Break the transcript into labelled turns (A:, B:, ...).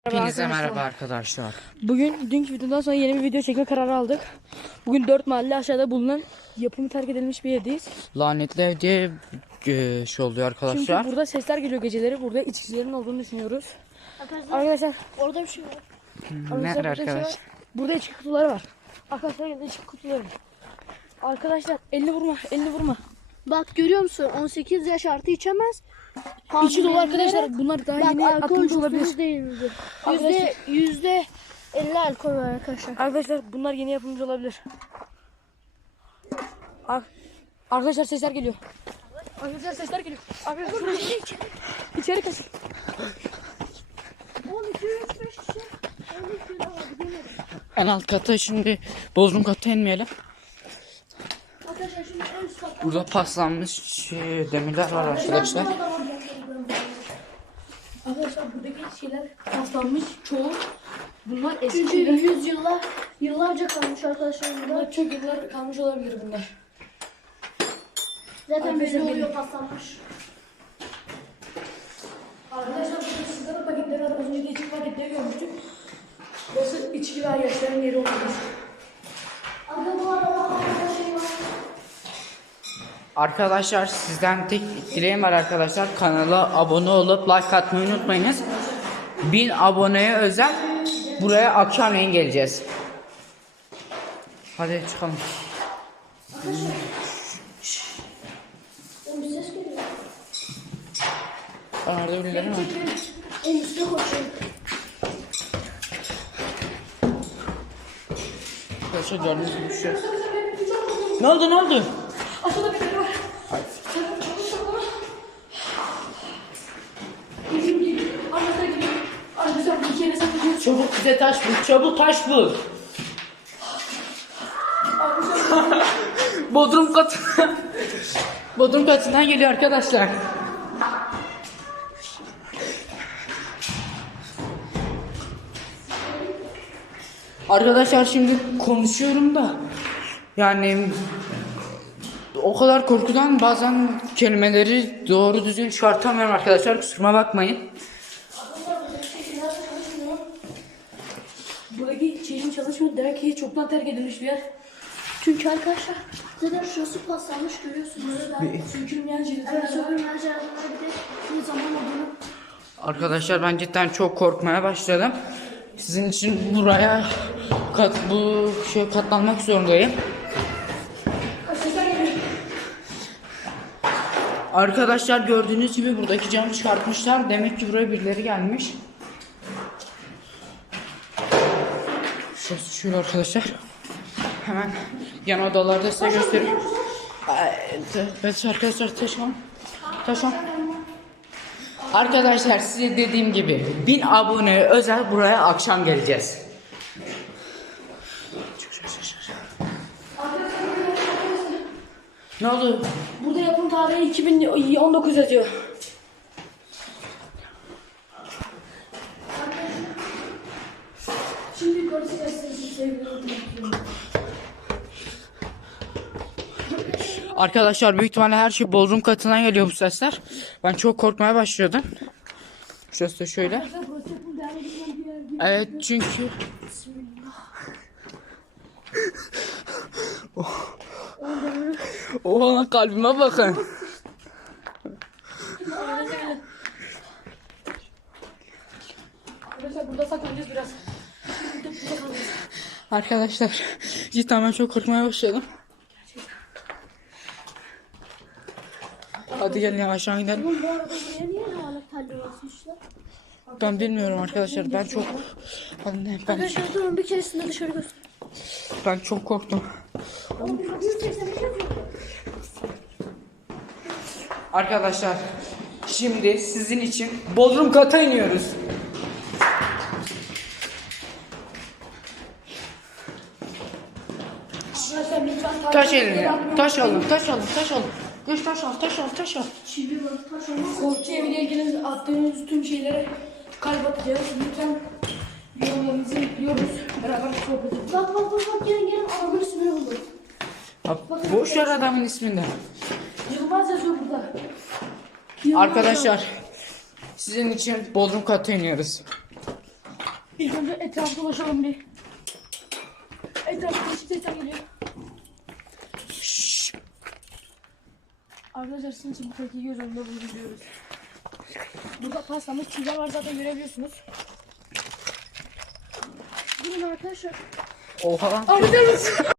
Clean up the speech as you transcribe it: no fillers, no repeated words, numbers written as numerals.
A: Hepinize merhaba arkadaşlar.
B: Bugün dünkü videodan sonra yeni bir video çekme kararı aldık. Bugün 4 mahalle aşağıda bulunan yapımı terk edilmiş bir yerdeyiz.
A: Lanetli ev diye şey oluyor arkadaşlar.
B: Çünkü burada sesler geliyor geceleri. Burada içkicilerin olduğunu düşünüyoruz. Arkadaşlar
C: Orada bir şey var.
A: Ne
B: burada
A: arkadaş?
B: Burada içki kutuları var. Arkadaşlar geldi içki kutuları. Arkadaşlar elini vurma.
C: Bak görüyor musun? 18 yaş artı içemez.
B: İçi dolu arkadaşlar. Bunlar daha yeni atılmış olabilir.
C: Değildir.
B: Arkadaşlar-
C: %50 alkol var arkadaşlar.
B: Arkadaşlar bunlar yeni yapılmış olabilir. Arkadaşlar sesler geliyor. Arkadaşlar şuraya içeri kaçın.
C: 12 3 5 kişi.
A: En alt kata şimdi Bodrum kata inmeyelim.
C: Arkadaşlar şimdi en üst katta.
A: Burada paslanmış demirler var arkadaşlar.
B: Arkadaşlar buradaki şeyler paslanmış çoğu. Bunlar eski
C: Çünkü
B: şeyler.
C: yıllarca kalmış arkadaşlar burada.
B: Bunlar çok yıllar kalmış olabilir bunlar.
C: Zaten belli
B: Arkadaşlar,
C: oluyor paslanmış.
B: Arkadaşlar burada sigara paketleri var. Az önce de içki paketleri görmüştük. Burası içki ve yaşların yeri olabilir.
C: Arada bu arada arkadaşlar şey var.
A: Arkadaşlar sizden tek dileğim var arkadaşlar. Kanala abone olup like atmayı unutmayınız. 1000 aboneye özel buraya akşamleyin geleceğiz. Hadi çıkalım.
C: Oğlum bir ses geliyor.
A: Orada birileri var.
C: En üstte koşuyor.
A: Arkadaşlar gördüğünüz gibi bir şey. Ne oldu?
B: Aşağıda birileri var. Arkadaşlar bir kere saklayacağız.
A: Çabuk bize taş bul. Çabuk taş bul. Bodrum katı. Bodrum katından geliyor arkadaşlar. Arkadaşlar şimdi konuşuyorum da yani o kadar korkudan bazen kelimeleri doğru düzgün çıkartamıyorum arkadaşlar, kusuruma bakmayın.
B: Buradaki çeşme çalışmıyor. Demek ki çoktan terk edilmiş bir yer.
C: Çünkü arkadaşlar zaten şurası paslanmış görüyorsunuz.
B: Sürkülmeyen
C: Evet,
B: jilitler var.
C: sürgünler cerrahlar bir de bir zaman olduğunu.
A: Arkadaşlar ben cidden çok korkmaya başladım. Sizin için buraya katlanmak zorundayım. Arkadaşlar gördüğünüz gibi buradaki camı çıkartmışlar. Demek ki buraya birileri gelmiş. Şöyle arkadaşlar. Hemen yan odalarda size göstereyim. Evet arkadaşlar taşan. Arkadaşlar size dediğim gibi 1000 abone özel buraya akşam geleceğiz. Ne oldu?
B: Burada yapım tarihi 2019 yazıyor. Şimdi yukarısı gösterisi sevgili
A: Arkadaşlar büyük ihtimalle her şey Bodrum katından geliyor bu sesler. Ben çok korkmaya başlıyordum. Şurası da şöyle. Evet çünkü Oha lan kalbime bakın.
B: Arkadaşlar burada saklanacağız biraz.
A: Arkadaşlar cidden ben çok korkmaya başladım. Hadi gelin aşağı gidelim.
C: Bu arada buraya niye havalık telli basmışlar?
A: Ben bilmiyorum arkadaşlar, ben çok
C: Arkadaşlar durun bir keresinde dışarı göster.
A: ben çok korktum.
C: Oğlum 185 yazıyor.
A: Arkadaşlar şimdi sizin için Bodrum kata iniyoruz.
B: Arkadaşlar lütfen
A: Taş eline. Taş alın. Geç taş al.
C: Çivi var, taş olmaz.
B: Korku evine ilgili attığınız tüm şeylere kalp atacağız. Lütfen yorumlarınızı bekliyoruz. Beraber sohbet edelim.
C: Bak gelin adamın ismini buldum.
A: Boş ver adamın isminden.
B: Yılmaz yazıyor burada.
A: Arkadaşlar sizin için Bodrum kata iniyoruz.
B: İlk önce etrafı dolaşalım bir. Etrafı dolaşıp sesler geliyor. Şşş. Arkadaşlar sizin için bu tepkiyi göz önünde bulunduruyoruz. Burada pastamız çiğler var zaten görebiliyorsunuz.
C: Durun arkadaşlar.
A: Oha.
B: Arkadaşlar